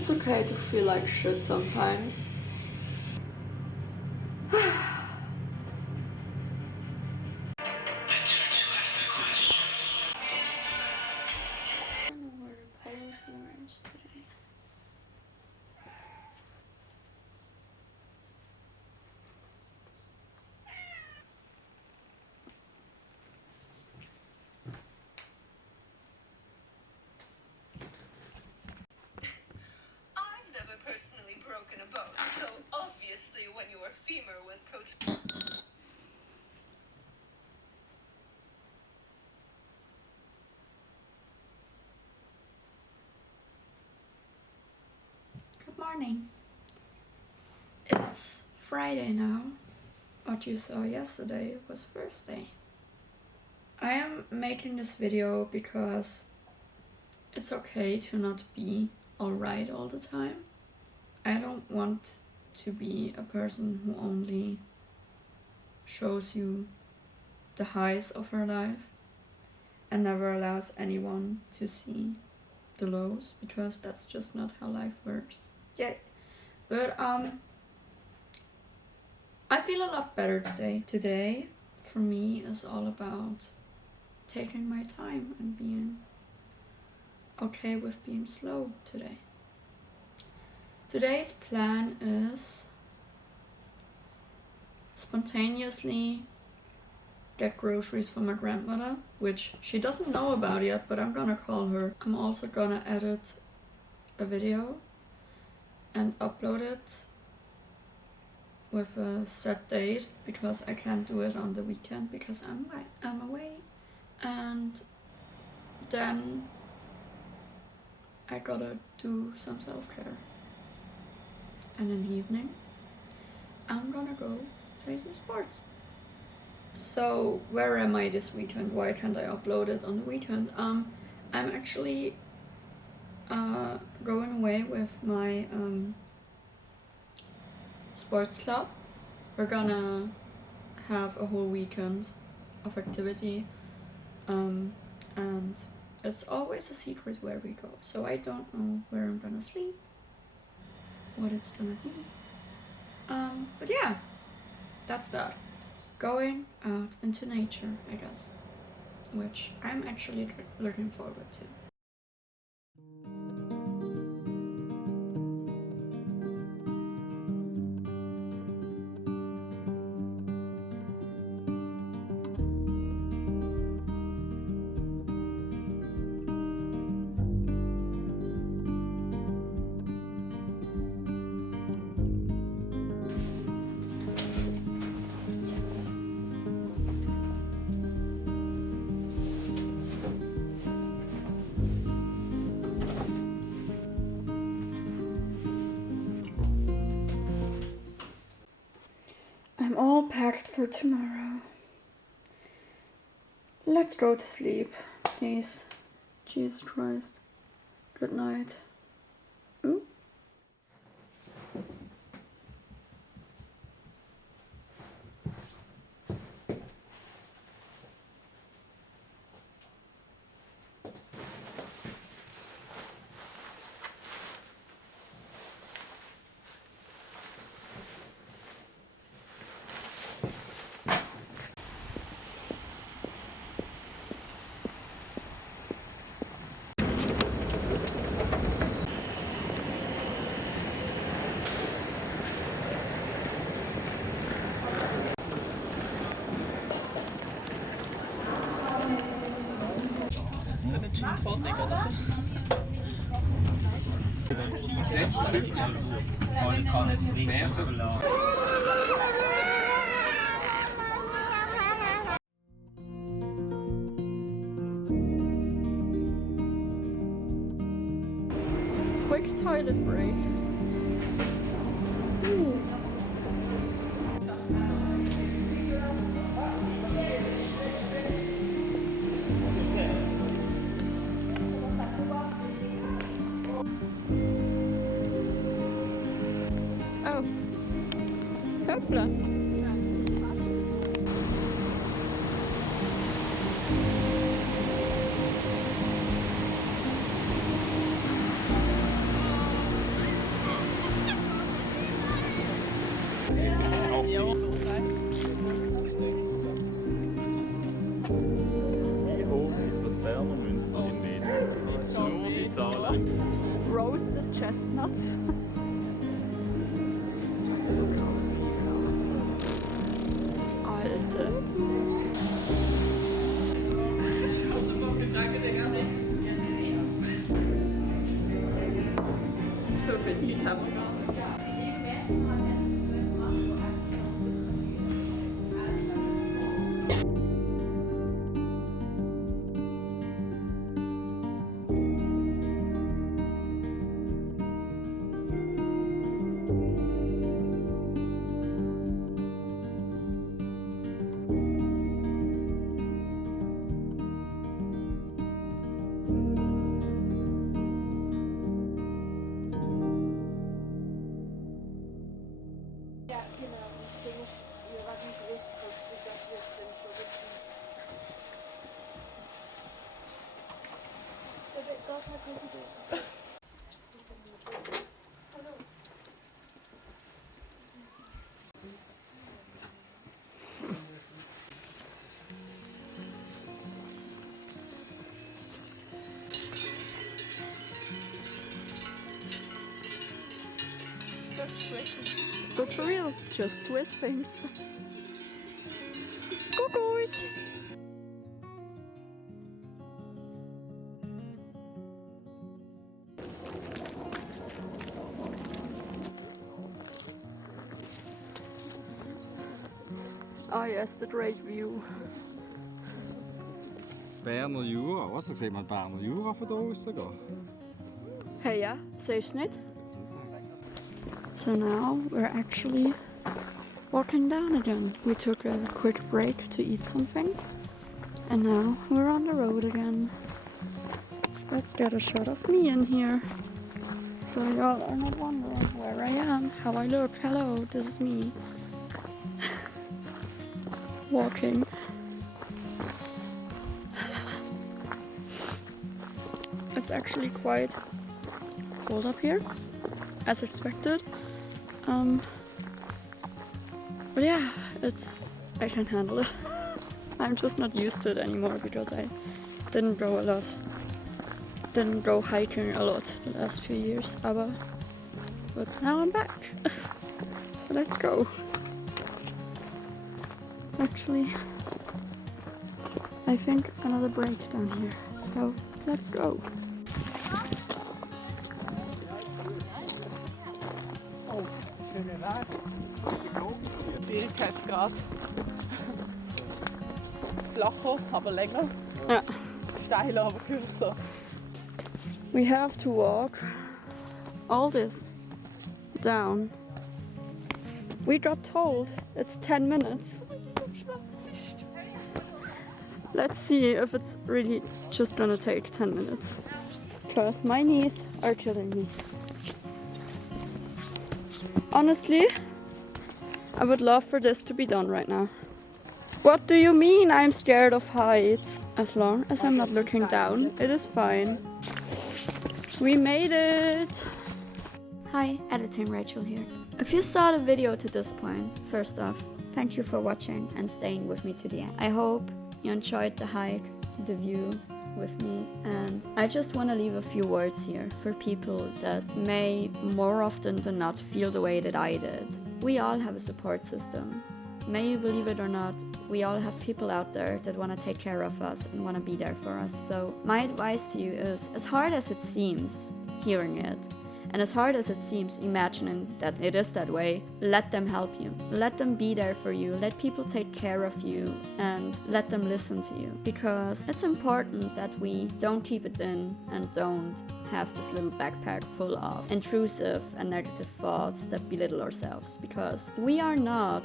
It's okay to feel like shit sometimes. Today. I've never personally broken a bone, so obviously when your femur was protruding. Good morning. It's Friday now. What you saw yesterday was Thursday. I am making this video because it's okay to not be alright all the time. I don't want to be a person who only shows you the highs of her life and never allows anyone to see the lows, because that's just not how life works. Yeah, but I feel a lot better today. Today for me is all about taking my time and being okay with being slow today. Today's plan is spontaneously get groceries for my grandmother, which she doesn't know about yet, but I'm gonna call her. I'm also gonna edit a video and upload it with a set date, because I can't do it on the weekend because I'm away. And then I gotta do some self-care. And in the evening, I'm gonna go play some sports. So where am I this weekend? Why can't I upload it on the weekend? I'm actually going away with my sports club. We're gonna have a whole weekend of activity, and it's always a secret where we go, so I don't know where I'm gonna sleep, what it's gonna be, but yeah, that's that. Going out into nature, I guess, which I'm actually looking forward to. I'm all packed for tomorrow. Let's go to sleep, please. Jesus Christ. Good night. Ooh. Gin Tonic oder so. Quick toilet break. Ooh. Oh, hoppla. Wie hoch ist das Berner Münster in Metern? Nur die Zahlen. Roasted chestnuts. Alte. So viel Zeit haben wir gar nicht. But for real, just Swiss things. Cuckoos! Ah yes, the great view. Berner Jura, was sagt man Berner Jura von da aus sogar? Hey, ja, siehst du nicht? So now we're actually walking down again. We took a quick break to eat something and now we're on the road again. Let's get a shot of me in here so y'all are not wondering where I am, how I look. Hello, this is me. Walking. It's actually quite cold up here, as expected. But yeah, I can handle it. I'm just not used to it anymore because I didn't go hiking a lot the last few years, but now I'm back. So let's go. Actually, I think another break down here, so let's go. Schwierigkeitsgrad. Flacher, aber länger. Ja. Steiler, aber kürzer. We have to walk all this down. We got told it's 10 minutes. Let's see if it's really just gonna take 10 minutes. Because my knees are killing me. Honestly, I would love for this to be done right now. What do you mean I'm scared of heights? As long as I'm not looking down, it is fine. We made it! Hi, Editing Rachel here. If you saw the video to this point, first off, thank you for watching and staying with me to the end. I hope you enjoyed the hike, the view with me, and I just want to leave a few words here for people that may more often than not feel the way that I did. We all have a support system. May you believe it or not, we all have people out there that want to take care of us and want to be there for us. So my advice to you is, as hard as it seems hearing it, and as hard as it seems imagining that it is that way, let them help you. Let them be there for you. Let people take care of you and let them listen to you. Because it's important that we don't keep it in and don't have this little backpack full of intrusive and negative thoughts that belittle ourselves. Because we are not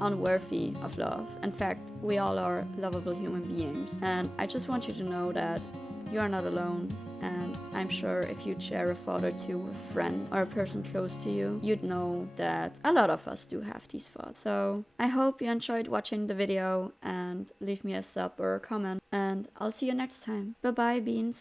unworthy of love. In fact, we all are lovable human beings. And I just want you to know that you are not alone. And I'm sure if you'd share a thought or two with a friend or a person close to you, you'd know that a lot of us do have these thoughts. So I hope you enjoyed watching the video and leave me a sub or a comment. And I'll see you next time. Bye bye, beans.